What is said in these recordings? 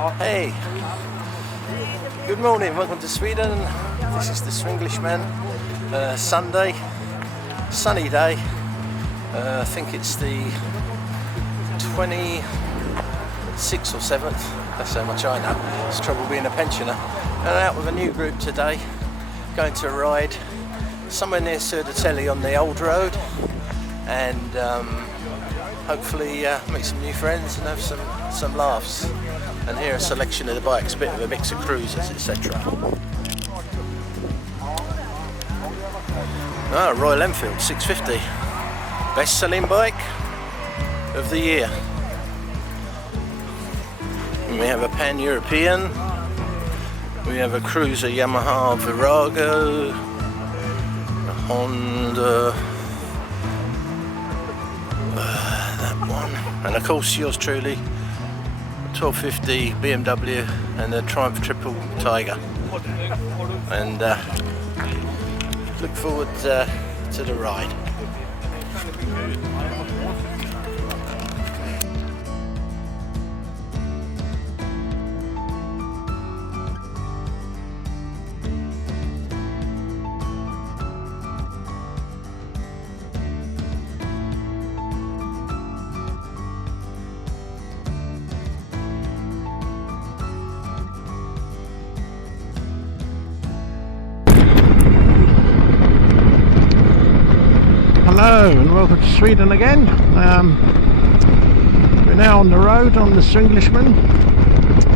Hey, good morning, welcome to Sweden. This is the Swinglishman, Sunday, sunny day. I think it's the 26th or 7th, that's how much I know. It's trouble being a pensioner. And out with a new group today, going to ride somewhere near Södertälje on the old road, and hopefully make some new friends and have some laughs, and hear a selection of the bikes, a bit of a mix of cruisers, etc. Royal Enfield 650, best selling bike of the year. And we have a pan-European, we have a cruiser Yamaha Virago, a Honda, that one, and of course yours truly, 1250 BMW and the Triumph Triple Tiger. And look forward to the ride. Hello and welcome to Sweden again. We're now on the road on the Swinglishman.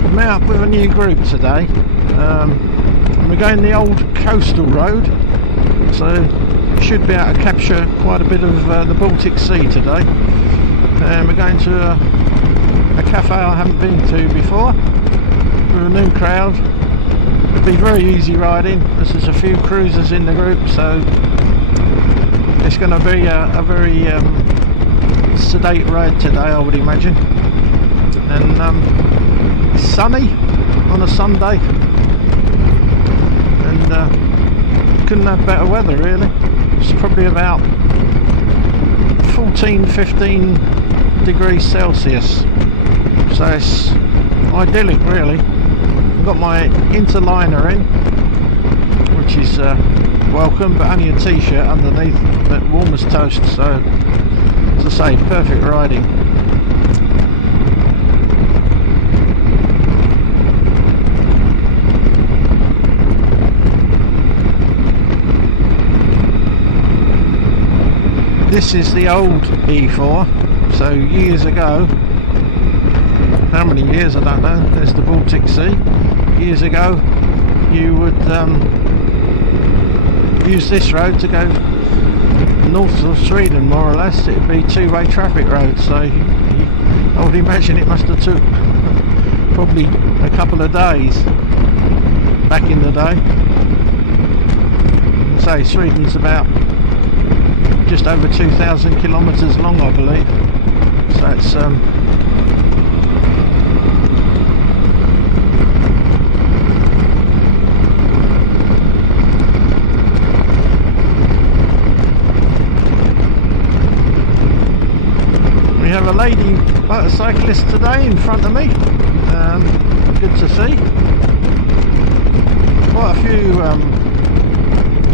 We've met up with a new group today. And we're going the old coastal road, so should be able to capture quite a bit of the Baltic Sea today. And we're going to a cafe I haven't been to before with a new crowd. It'll be very easy riding because there's a few cruisers in the group, so it's going to be a very sedate ride today, I would imagine. And it's sunny on a Sunday, and couldn't have better weather really. It's probably about 14-15 degrees Celsius, so it's idyllic really. I've got my interliner in, which is welcome, but only a t-shirt underneath, but warm as toast, so as I say, perfect riding. This is the old E4, so years ago, how many years I don't know, there's the Baltic Sea. Years ago you would use this road to go north of Sweden, more or less. It would be two-way traffic road, so I would imagine it must have took probably a couple of days back in the day. Say Sweden's about just over 2,000 kilometres long, I believe, so it's we have a lady motorcyclist today in front of me, good to see. Quite a few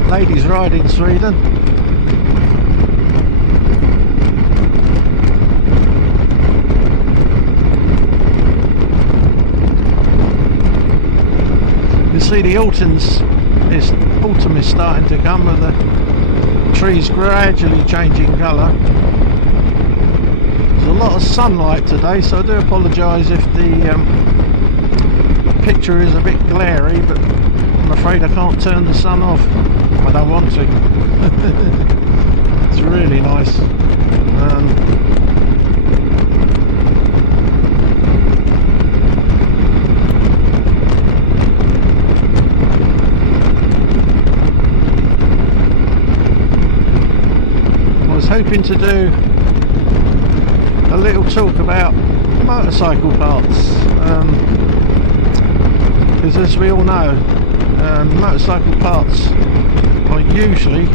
ladies ride in Sweden. You see the autumn is starting to come, with the trees gradually changing colour. There's a lot of sunlight today, so I do apologise if the picture is a bit glary, but I'm afraid I can't turn the sun off. I don't want to. It's really nice. I was hoping to do a little talk about motorcycle parts, because as we all know, motorcycle parts are usually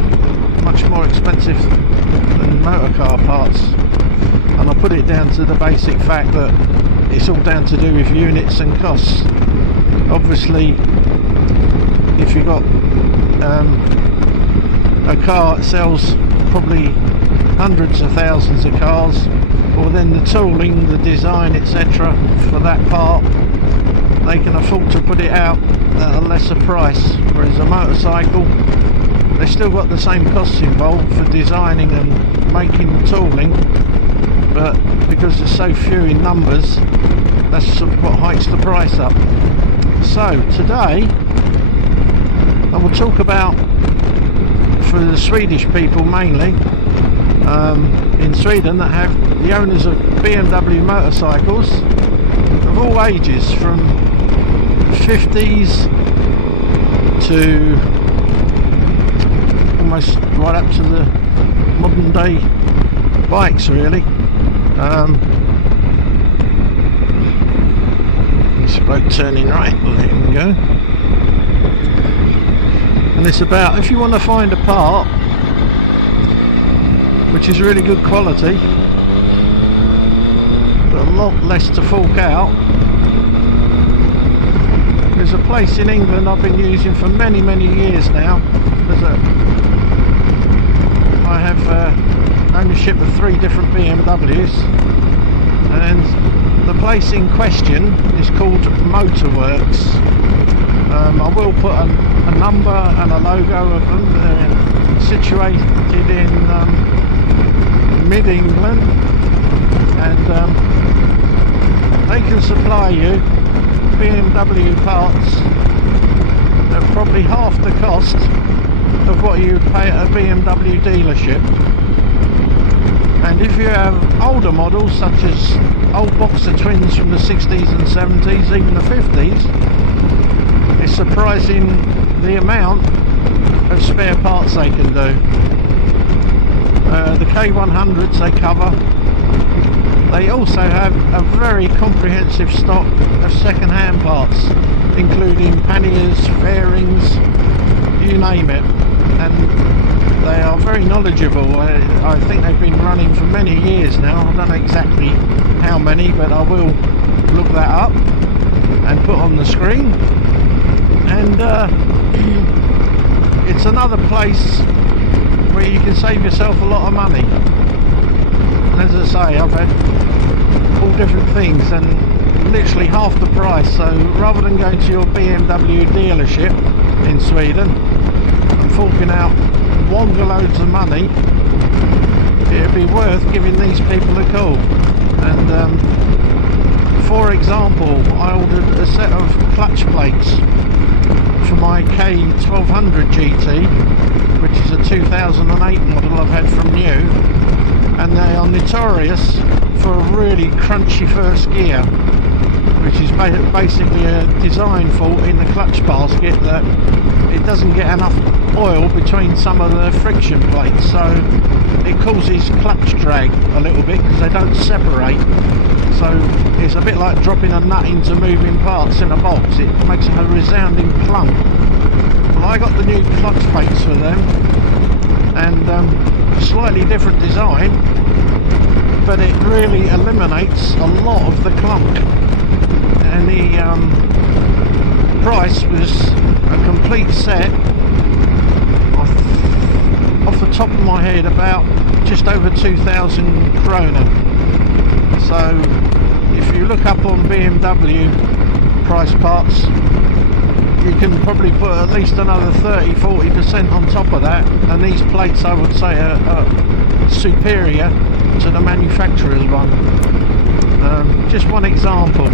much more expensive than motor car parts, and I put it down to the basic fact that it's all down to do with units and costs. Obviously, if you've got a car that sells probably hundreds of thousands of cars, well then the tooling, the design, etc. for that part, they can afford to put it out at a lesser price, whereas a motorcycle, they've still got the same costs involved for designing and making the tooling, but because there's so few in numbers, that's what hikes the price up. So today I will talk about, for the Swedish people mainly, in Sweden, that have the owners of BMW motorcycles of all ages, from 50s to almost right up to the modern day bikes really. This bloke turning right, let him go. And it's about, if you want to find a part which is really good quality but a lot less to fork out, there's a place in England I've been using for many years now. I have ownership of 3 different BMWs, and the place in question is called Motorworks. I will put a number and a logo of them. They're situated in mid-England, and they can supply you BMW parts at probably half the cost of what you would pay at a BMW dealership. And if you have older models such as old Boxer twins from the 60s and 70s, even the 50s, it's surprising the amount of spare parts they can do. The K100s they cover. They also have a very comprehensive stock of second-hand parts, including panniers, fairings, you name it, and they are very knowledgeable. I think they've been running for many years now. I don't know exactly how many, but I will look that up and put on the screen. And it's another place where you can save yourself a lot of money. And as I say, I've had all different things and literally half the price. So rather than going to your BMW dealership in Sweden and forking out wonga loads of money, it'd be worth giving these people a call. And for example, I ordered a set of clutch plates for my K1200 GT, which is a 2008 model I've had from new, and they are notorious for a really crunchy first gear, which is basically a design fault in the clutch basket, that it doesn't get enough oil between some of the friction plates, so it causes clutch drag a little bit because they don't separate. So it's a bit like dropping a nut into moving parts in a box. It makes a resounding plunk. Well, I got the new clutch plates for them, and slightly different design, but it really eliminates a lot of the clunk. And the price was a complete set, off the top of my head, about just over 2,000 krona. So if you look up on BMW price parts, you can probably put at least another 30-40% on top of that, and these plates I would say are superior to the manufacturer's one. Just one example.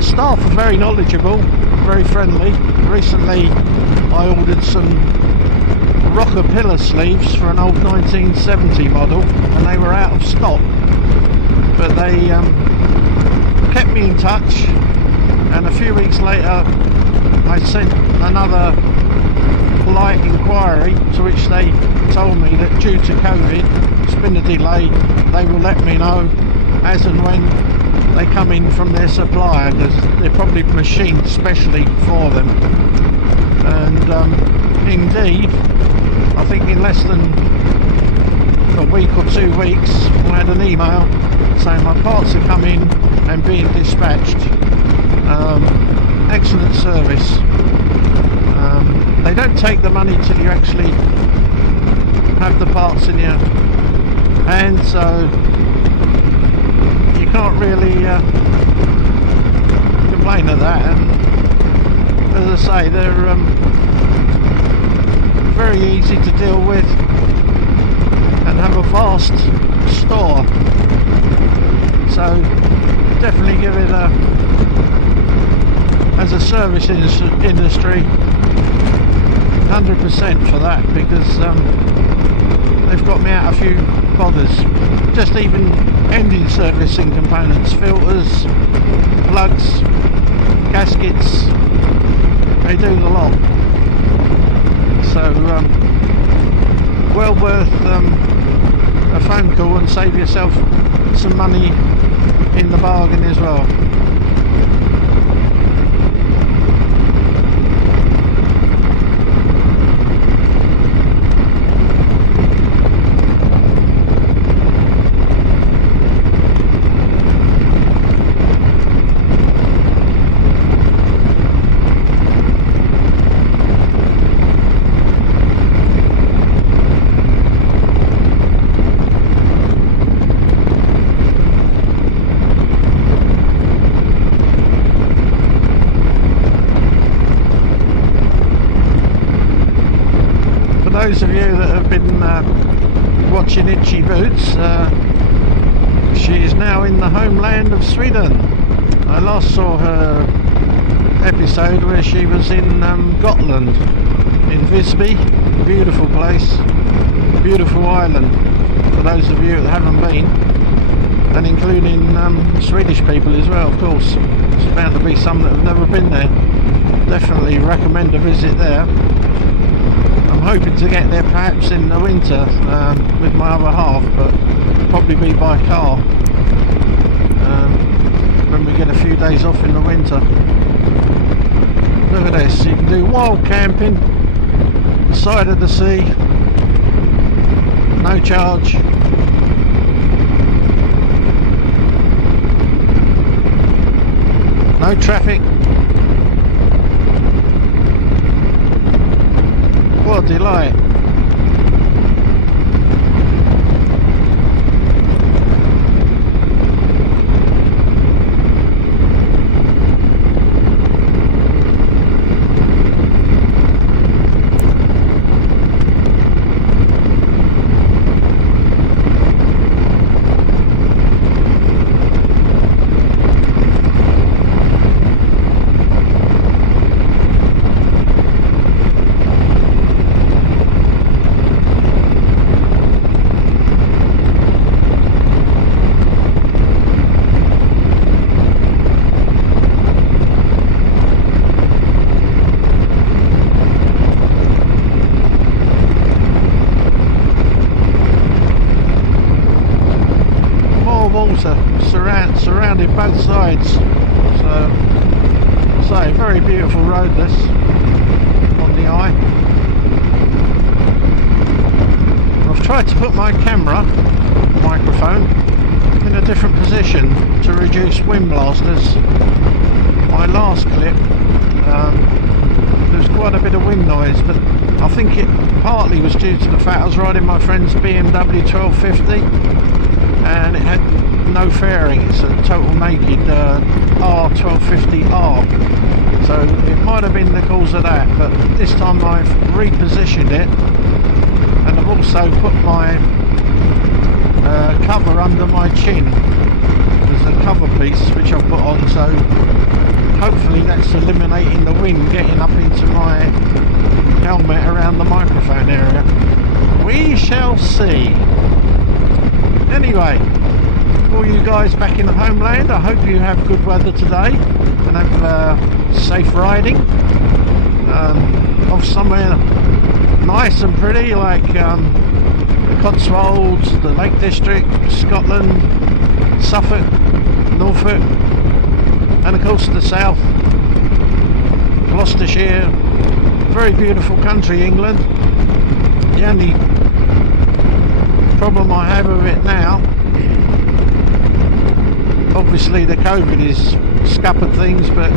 Staff are very knowledgeable, very friendly. Recently I ordered some rocker pillar sleeves for an old 1970 model, and they were out of stock, but they kept me in touch, and a few weeks later I sent another polite inquiry, to which they told me that due to COVID it's been a delay. They will let me know as and when they come in from their supplier, because they're probably machined specially for them. And indeed, I think in less than a week or 2 weeks, I had an email saying my parts are coming and being dispatched. Excellent service. They don't take the money till you actually have the parts in your hand, so you can't really complain of that. And as I say, they're very easy to deal with and have a vast store, so definitely give it as a service industry 100% for that, because they've got me out a few bothers. Just even engine servicing components, filters, plugs, gaskets, they do the lot. So well worth a phone call and save yourself some money in the bargain as well. Those of you that have been watching Itchy Boots, she is now in the homeland of Sweden. I last saw her episode where she was in Gotland, in Visby. Beautiful place, beautiful island for those of you that haven't been, and including Swedish people as well, of course. There's bound to be some that have never been there. Definitely recommend a visit there. I'm hoping to get there perhaps in the winter with my other half, but probably be by car when we get a few days off in the winter. Look at this, you can do wild camping, the side of the sea, no charge. No traffic. What a delight. Surrounded both sides, so a very beautiful road this on the eye. I've tried to put my camera microphone in a different position to reduce wind blasters. My last clip there was quite a bit of wind noise, but I think it partly was due to the fact I was riding my friend's BMW 1250 and it had no fairing. It's a total naked R1250R, so it might have been the cause of that, but this time I've repositioned it and I've also put my cover under my chin. There's a cover piece which I've put on, so hopefully that's eliminating the wind getting up into my helmet around the microphone area. We shall see. Anyway, all you guys back in the homeland, I hope you have good weather today and have safe riding off somewhere nice and pretty, like the Cotswolds, the Lake District, Scotland, Suffolk, Norfolk, and of course the south, Gloucestershire. Very beautiful country, England. The only problem I have with it now, obviously the COVID is scuppered things, but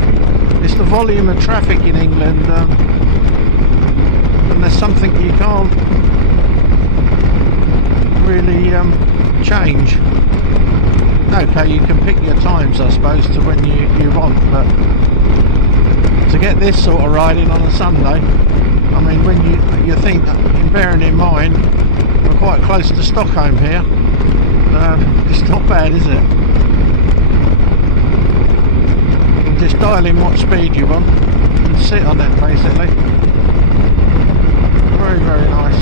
it's the volume of traffic in England, and there's something you can't really change. Okay, you can pick your times, I suppose, to when you want, but to get this sort of riding on a Sunday, I mean, when you think, bearing in mind we're quite close to Stockholm here, it's not bad, is it? You just dial in what speed you want and sit on it, basically. Very, very nice.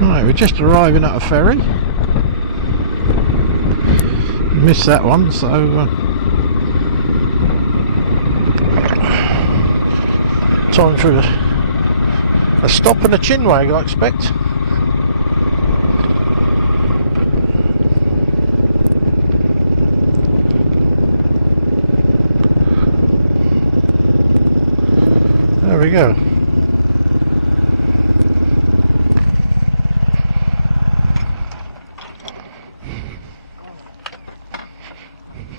Right, we're just arriving at a ferry. Missed that one, so time for a stop and a chinwag, I expect. There we go.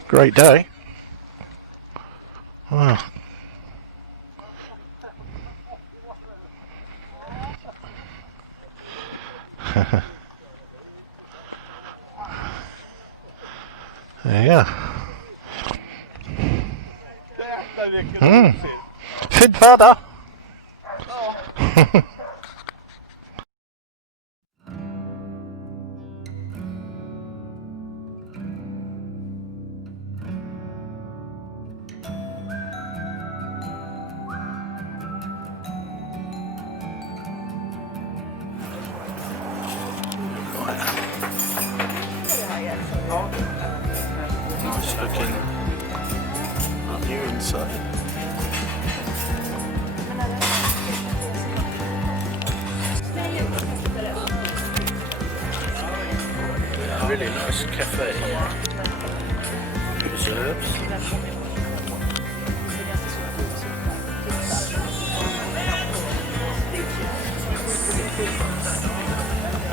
Great day. Wow. There you go. Fint väder. Nice looking on the inside. Really nice cafe. Preserves.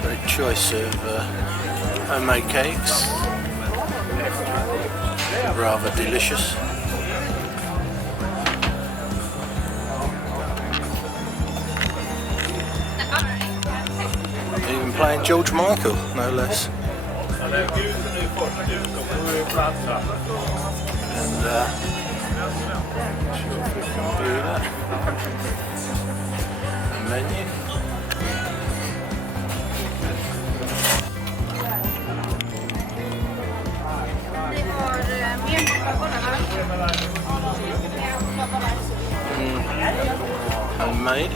Great choice of homemade cakes. Rather delicious. Even playing George Michael, no less. And computer. A menu. Homemade.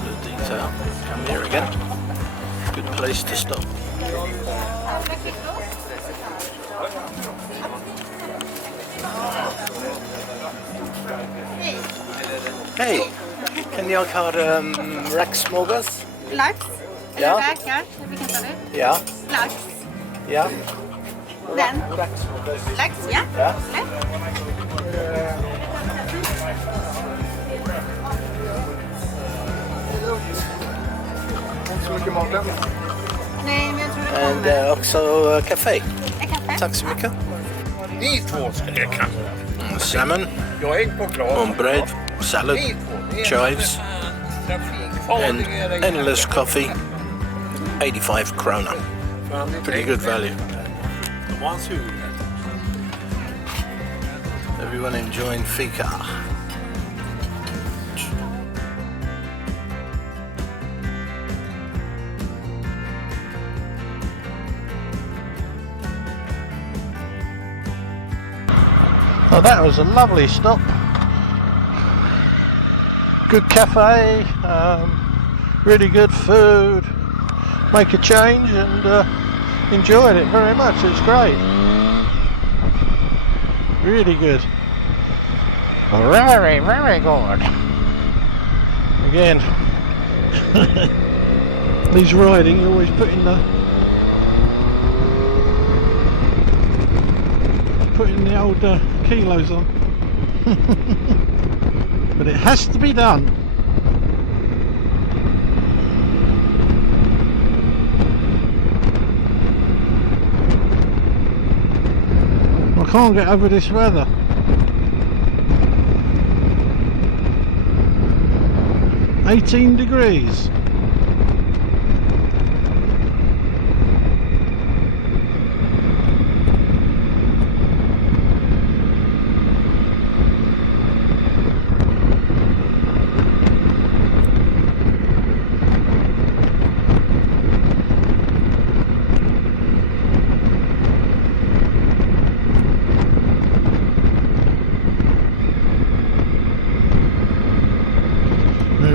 The detail. Come here again. Good place to stop. Hej! Kan jag ha räksmörgås? Lax? Ja. Eller räkor? Vilken sa du? Ja. Lax? Ja. Den? Lax, ja. Ja. Tack så mycket, Martin. Nej, men jag tror det kommer. Och också kaffe. En kaffe? Tack så mycket. Ni två ska leka. Salmon, Jag är på klar. on bread, salad, Ni två. chives, and endless coffee. 85 krona. Pretty good value. The ones who... Everyone enjoying fika. Well, that was a lovely stop. Good cafe, really good food. Make a change and enjoyed it very much. It was great. Really good. Very, very good. Again, these riding, you're always putting the putting the old kilos on. But it has to be done. I can't get over this weather. $18 degrees.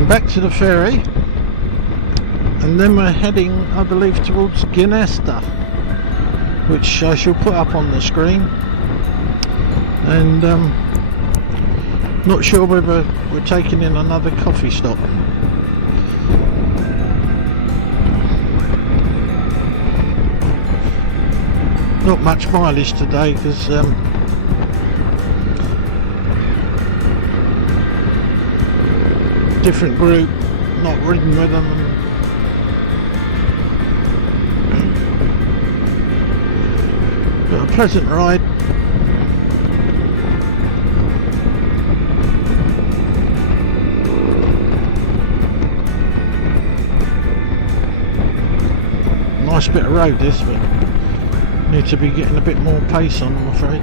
Back to the ferry, and then we're heading, I believe, towards Gnesta, which I shall put up on the screen. And not sure whether we're taking in another coffee stop. Not much mileage today because different group, not ridden with them. But a pleasant ride. Nice bit of road this, but need to be getting a bit more pace on, I'm afraid.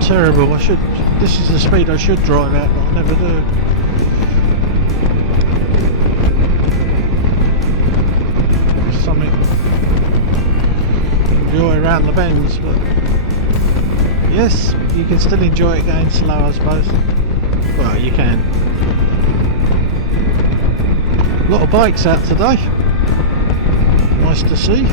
Terrible. This is the speed I should drive at, but I never do. There's something to enjoy around the bends, but yes, you can still enjoy it going slow, I suppose. Well, you can. A lot of bikes out today. Nice to see.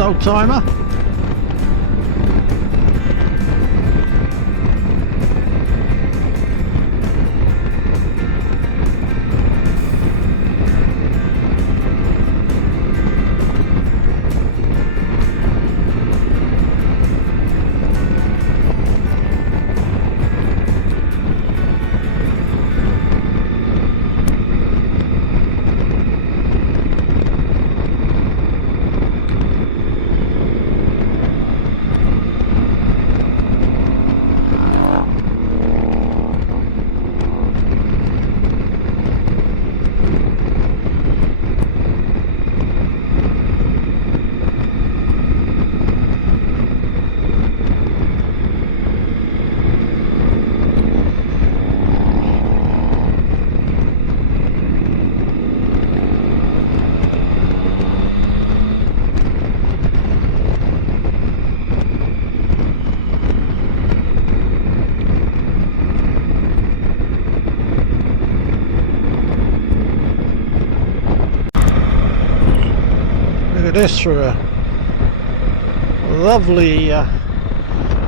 Old timer. This for a lovely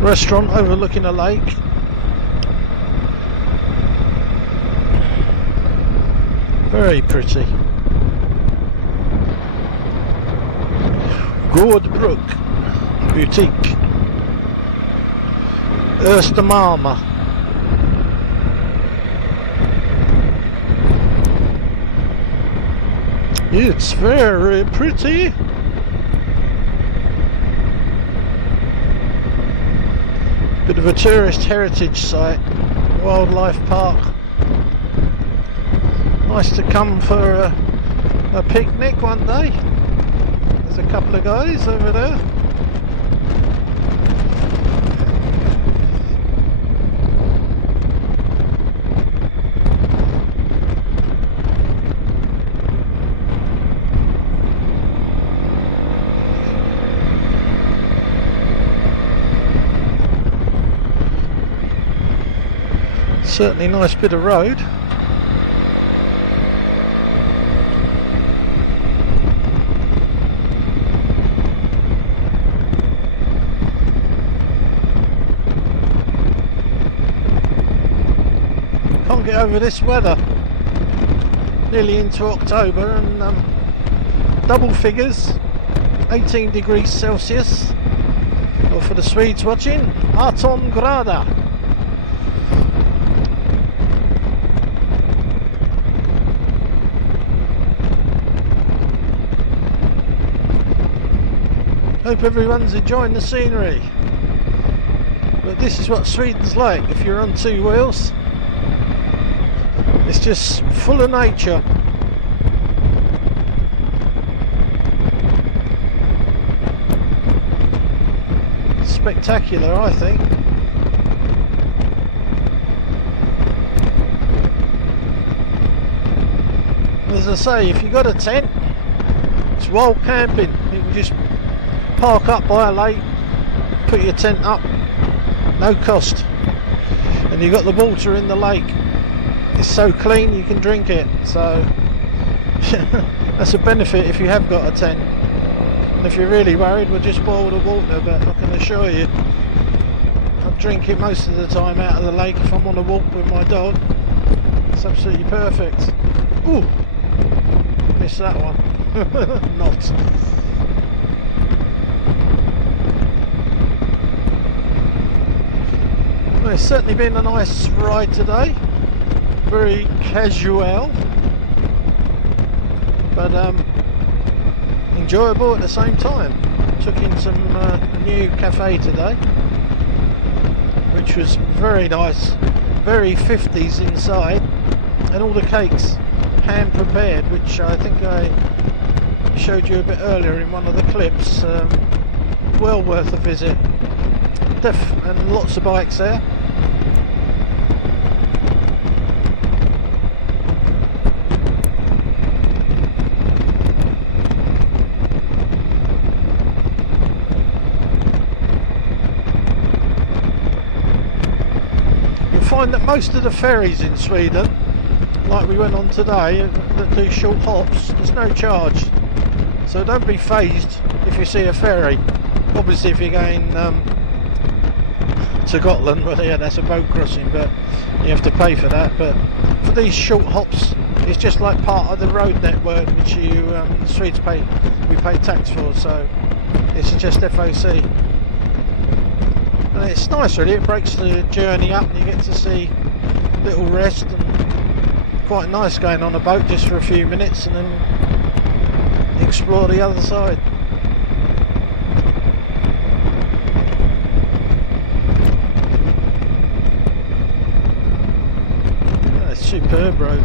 restaurant overlooking a lake. Very pretty. Gårdbruk Boutique, Östermalm. It's very pretty. Bit of a tourist heritage site. wildlife park. Nice to come for a picnic one day. There's a couple of guys over there. Certainly nice bit of road. Can't get over this weather. Nearly into October and double figures, 18 degrees Celsius, or for the Swedes watching, 18 grader. Hope everyone's enjoying the scenery. But this is what Sweden's like if you're on two wheels. It's just full of nature. Spectacular, I think. As I say, if you've got a tent, it's wild camping. You can just park up by a lake, put your tent up, no cost, and you've got the water in the lake. It's so clean you can drink it, so that's a benefit if you have got a tent. And if you're really worried, we'll just boil the water, but I can assure you I drink it most of the time out of the lake if I'm on a walk with my dog. It's absolutely perfect. Ooh, missed that one. Not. Well, it's certainly been a nice ride today. Very casual, but enjoyable at the same time. Took in some new cafe today, which was very nice, very 50s inside, and all the cakes hand prepared, which I think I showed you a bit earlier in one of the clips. Well worth a visit. And lots of bikes there. Find that most of the ferries in Sweden, like we went on today, that do short hops, there's no charge, so don't be phased if you see a ferry. Obviously if you're going to Gotland, well yeah, that's a boat crossing, but you have to pay for that. But for these short hops, it's just like part of the road network which you the Swedes pay tax for, so it's just FOC. And it's nice really, it breaks the journey up and you get to see a little rest, and quite nice going on a boat just for a few minutes and then explore the other side. That's superb road.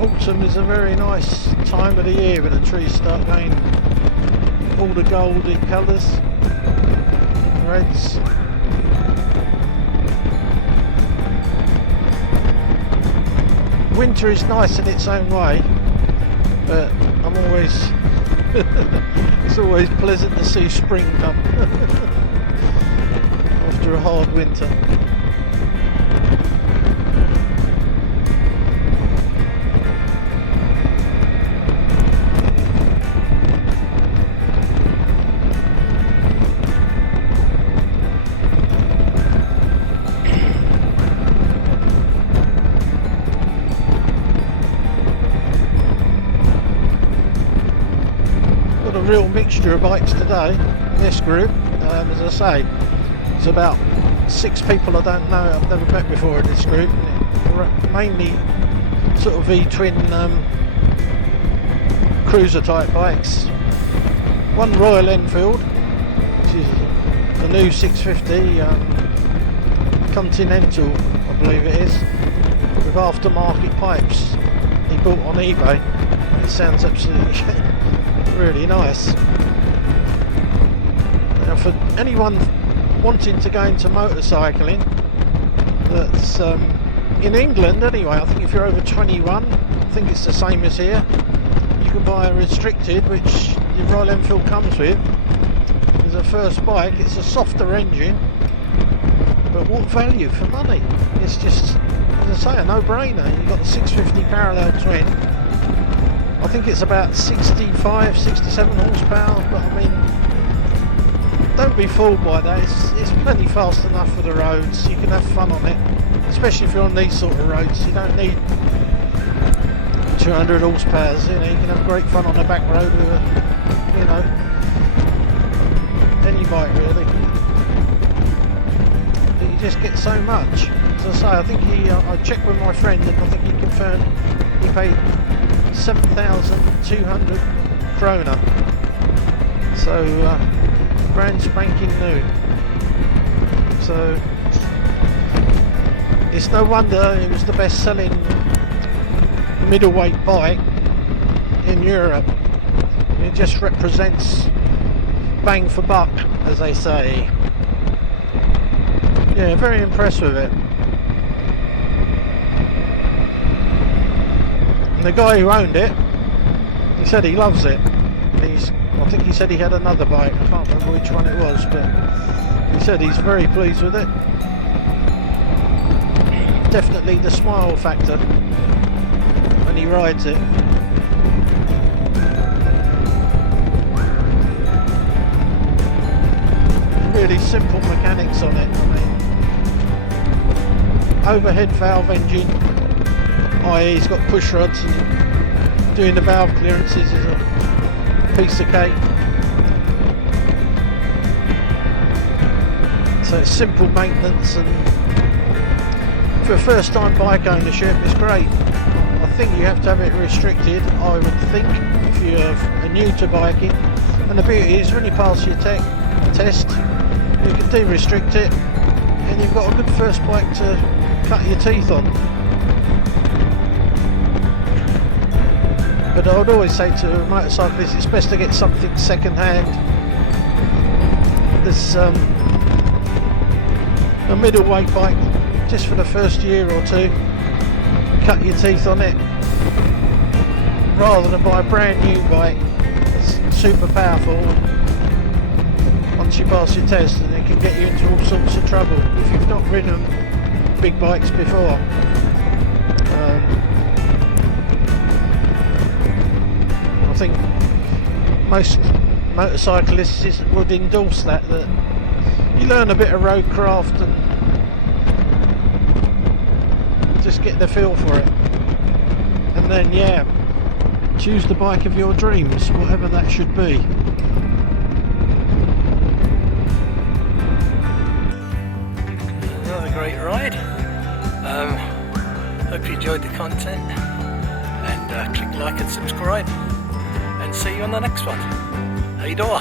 Autumn is a very nice time of the year when the trees start going all the goldy colours, reds. Winter is nice in its own way, but I'm always it's always pleasant to see spring come after a hard winter. Real mixture of bikes today in this group. As I say, it's about 6 people I don't know, I've never met before in this group, mainly sort of V-twin cruiser type bikes. One Royal Enfield, which is the new 650 Continental, I believe it is, with aftermarket pipes he bought on eBay. It sounds absolutely really nice. Now, for anyone wanting to go into motorcycling, that's in England anyway, I think if you're over 21, I think it's the same as here, you can buy a restricted, which your Royal Enfield comes with. As a first bike, it's a softer engine, but what value for money? It's just, as I say, a no-brainer. You've got the 650 parallel twin. I think it's about 65, 67 horsepower, but I mean, don't be fooled by that. It's plenty fast enough for the roads. You can have fun on it, especially if you're on these sort of roads. You don't need 200 horsepower. You know, you can have great fun on the back road with a, you know, any bike really. But you just get so much. As I say, I think I checked with my friend, and I think he confirmed he paid 7,200 krona. So brand spanking new. So it's no wonder it was the best selling middleweight bike in Europe. It just represents bang for buck, as they say. Yeah, very impressed with it. And the guy who owned it, he said he loves it. I think he said he had another bike, I can't remember which one it was, but he said he's very pleased with it. Definitely the smile factor when he rides it. Really simple mechanics on it. I mean, overhead valve engine, i.e. he's got push rods, and doing the valve clearances is a piece of cake. So it's simple maintenance, and for first time bike ownership it's great. I think you have to have it restricted, I would think, if you're new to biking, and the beauty is when you pass your test you can de-restrict it and you've got a good first bike to cut your teeth on. But I would always say to motorcyclists, it's best to get something second hand. There's a middleweight bike just for the first year or two, cut your teeth on it, rather than buy a brand new bike that's super powerful. Once you pass your test, and it can get you into all sorts of trouble if you've not ridden big bikes before. I think most motorcyclists would endorse that you learn a bit of roadcraft and just get the feel for it, and then yeah, choose the bike of your dreams, whatever that should be. Another great ride. Hope you enjoyed the content, and click like and subscribe, and see you on the next one. Hej då!